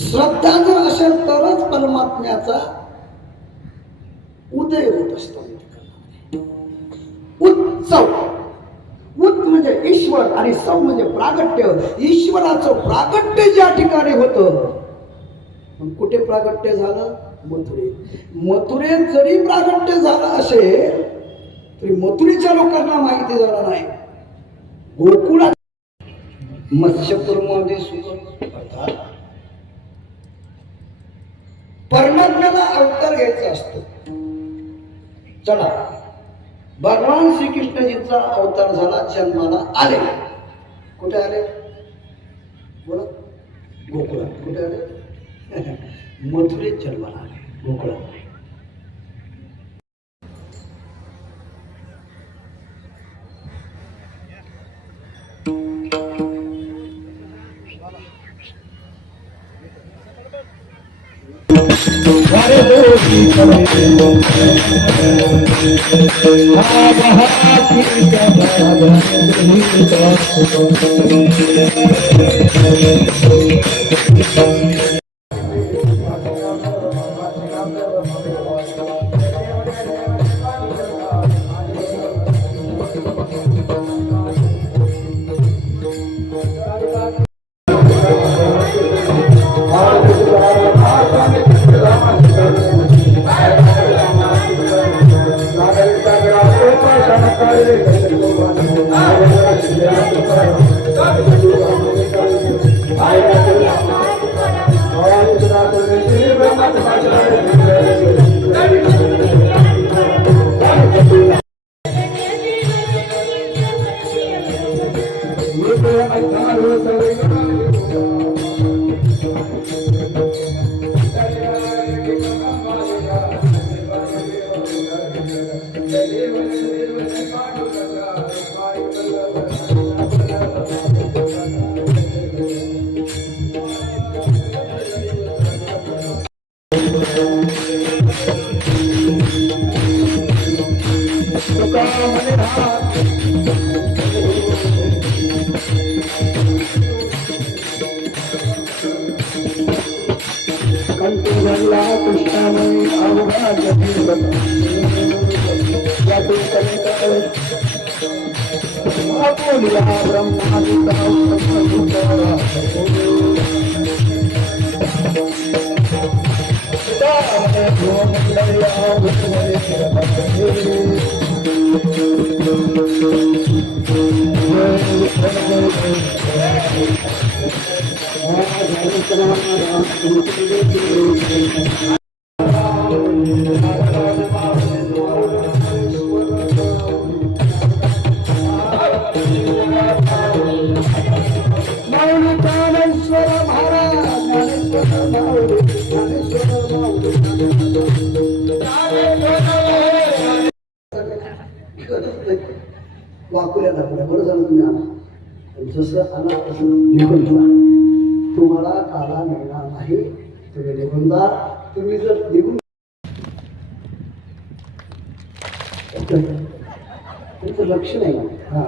श्रद्धा जर असेल तरच परमात्म्याचा उदय होत असतो. उत्सव, उत म्हणजे ईश्वर आणि सव म्हणजे प्रागट्य. ईश्वराचं प्रागट्य ज्या ठिकाणी होतं, कुठे प्रागट्य झालं? मथुरेत. मथुरेत जरी प्रागट्य झालं असेल तरी मथुरेच्या लोकांना माहिती झालं नाही. गोकुळात मत्स्यपूर्मध्ये अर्थात परमात्म्याला अवतार घ्यायचा असतो. चला, भगवान श्रीकृष्णजीचा अवतार झाला, जन्माला आले. कुठे आले? बोला. गोकुळात. कुठे आले? मथुरेत जन्माला आले, गोकुळात. वाकुल्या दाखवल्या. बरं झालं तुम्ही आला. जसं आला तसं निघून जा. तुम्हाला काला मिळणार नाही. तुम्ही निघून जा. तुम्ही जर निघून तुमचं लक्ष नाही हा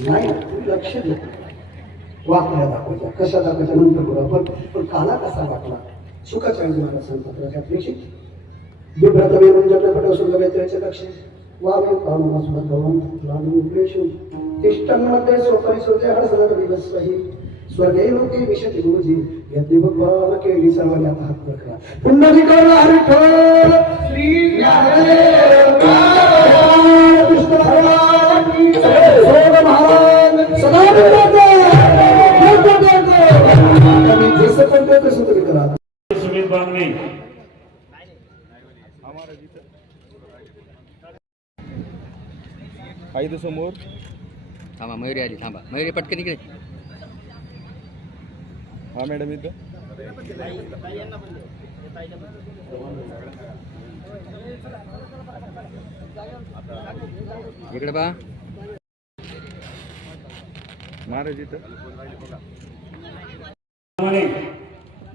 नाही तुम्ही लक्ष द्या वाकल्या दाखवायच्या कशा दाखवायच्या नंतर बरोबर पण काला कसा वाटला सुखाच्या मला सांगतात अपेक्षित बिभ्रतवे म्हणजे पटवसून त्याच्या लक्ष वावे पावनमस्मत भगवंत लाडू उपलेशू तिष्ठन्मध्ये स्वपरिसोचे हरसदर विवस्वही स्वर्गे लोके विशती गुरुजी यज्ञ भगवान केली सर्वांनी आता हात वर करा पुंडलिकाला हरिठोल श्री ज्ञानदेव कृष्ण भगवान की जय सोम महाराज सदा आम्ही जसं पण ते तसं तुम्ही करा सुमित बांगणे आई समोर थांबा मयुरी आली थांबा मयुरी पटकन इकडे हा मॅडम इथं इकडे बा महाराज इथं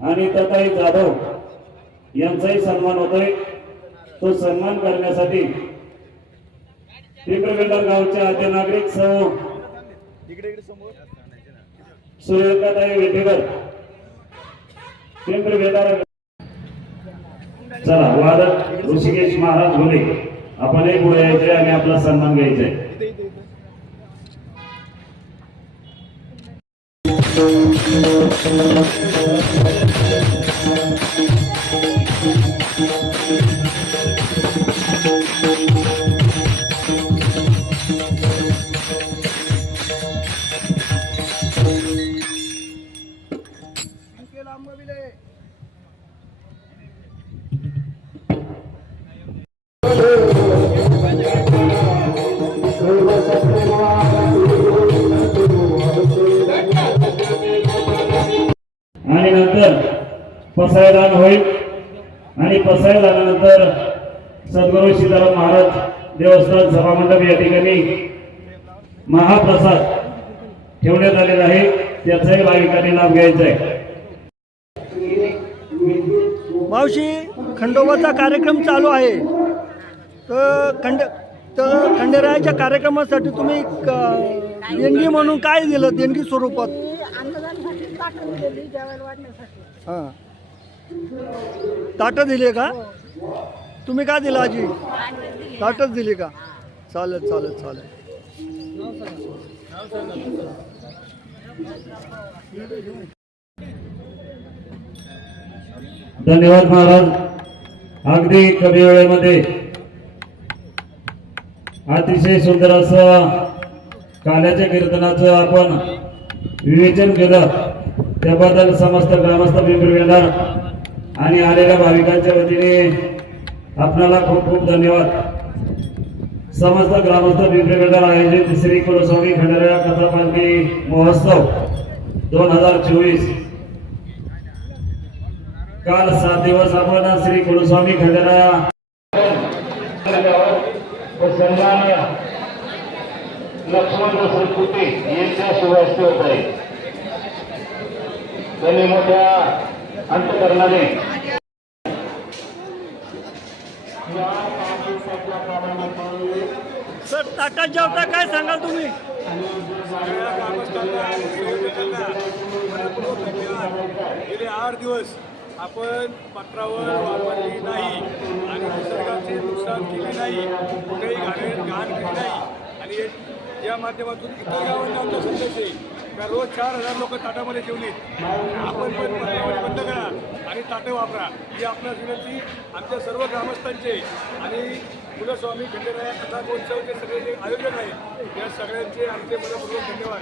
आणि तताई जाधव यांचाही सन्मान होतोय तो सन्मान करण्यासाठी पिंपळवेंदार गावचे आद्य नागरिक सौ सूर्यकाताई वेटेकर पिंपळवेंदार चला वादक ऋषिकेश महाराज बोले आपणही पुढे यायचंय आणि आपला सन्मान घ्यायचाय आणि नंतर पसायदान होईल आणि पसायदानानंतर सद्गुरू सीताराम महाराज देवस्थान सभामंडप या ठिकाणी महाप्रसाद ठेवण्यात आलेला आहे त्याचाही भाविकांनी लाभ घ्यायचा आहे मावशी खंडोबाचा कार्यक्रम चालू आहे तर खंडेरायाच्या कार्यक्रमासाठी तुम्ही देणगी म्हणून काय दिलं देणगी स्वरूपात हां ताटं दिले का तुम्ही काय दिलं आजी ताटच दिली का चालेल चालेल चालेल धन्यवाद महाराज अगदी कमी वेळेमध्ये अतिशय सुंदर असं काल्याच्या कीर्तनाचं आपण विवेचन केलं त्याबद्दल समस्त ग्रामस्थ पिंपळवेंदार आणि आलेल्या भाविकांच्या वतीने आपल्याला खूप खूप धन्यवाद समस्त ग्रामस्थ पिंपळवेंदार आयोजित श्री कुलस्वामी खंडेराया कथा पालखी महोत्सव 2024 काल 7 दिवस आपण श्री कुलस्वामी खंडेराया सन्मान लक्ष्मण कुटे यांच्या सुवास्ते होत आहे त्यांनी मोठ्या अंतकरणाने सर ताटात जेवता काय सांगाल तुम्ही गेले 8 दिवस आपण पत्रावर वापरली नाही आणि निसर्गाचे नुकसान केले नाही कुठेही घाण केली नाही आणि या माध्यमातून इतर गावांना आमचा संदेश आहे का रोज 4000 लोक ताटामध्ये जेवलीत आपण पण पत्रावर बंद करा आणि ताटं वापरा ही आपल्या विनंती आमच्या सर्व ग्रामस्थांचे आणि कुलस्वामी खंडेराया कथा महोत्सवचे सगळे जे आयोजक आहेत या सगळ्यांचे आमचे मनपूर्वक धन्यवाद.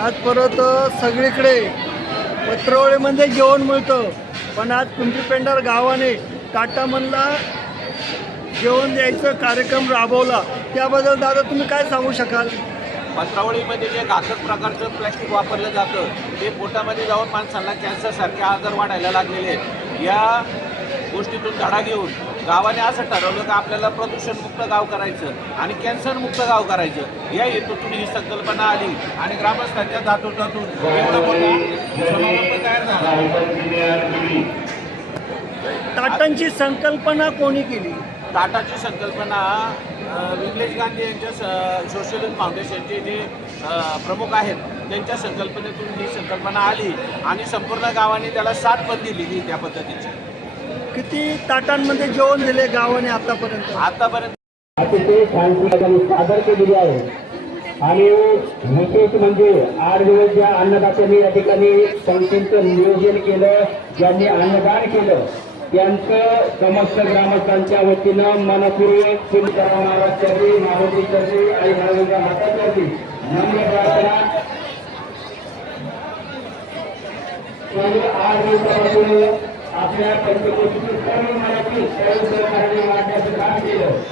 आज परत सगळीकडे पत्रवळीमध्ये जेवण मिळतं, पण आज पिंपरीपेंडार गावाने टाटामनला जेवण द्यायचं कार्यक्रम राबवला. त्याबद्दल दादा तुम्ही काय सांगू शकाल? पत्रावळीमध्ये जे घातक प्रकारचं प्लॅस्टिक वापरलं जातं ते पोटामध्ये जाऊन माणसांना कॅन्सरसारखे आजार वाढायला लागलेले आहेत. या गोष्टीतून धडा घेऊन गावाने असं ठरवलं की आपल्याला प्रदूषणमुक्त गाव करायचं आणि कॅन्सरमुक्त गाव करायचं. या हेतूतून ही संकल्पना आली आणि ग्रामस्थांच्या दातोदातून एवढा मोठा समारंभ तयार झाला. टाटांची संकल्पना कोणी केली? टाटाची संकल्पना विमलेश गांधी यांच्या सोशल फाउंडेशनचे जे प्रमुख आहेत त्यांच्या संकल्पनेतून ही संकल्पना आली आणि संपूर्ण गावाने त्याला 7 पद दिली. त्या पद्धतीची किती ताटांमध्ये जेवण दिले गावाने आतापर्यंत? अतिशय छान त्यांनी सादर केलेली आहे. आणि विशेष म्हणजे 8 दिवस ज्या अन्नदात्यांनी या ठिकाणी पंक्तींचं नियोजन केलं, ज्यांनी अन्नदान केलं त्यांचं समस्त ग्रामस्थांच्या वतीनं मनपूर्वक महाराष्ट्राची मारुतीची आणि महाराजांच्या हाताची नम्र प्रार्थना. 8 दिवसापासून आपल्या पंचकोशीची सर्व मराठी सर्व सहकार्याने वाढण्याचं काम केलं.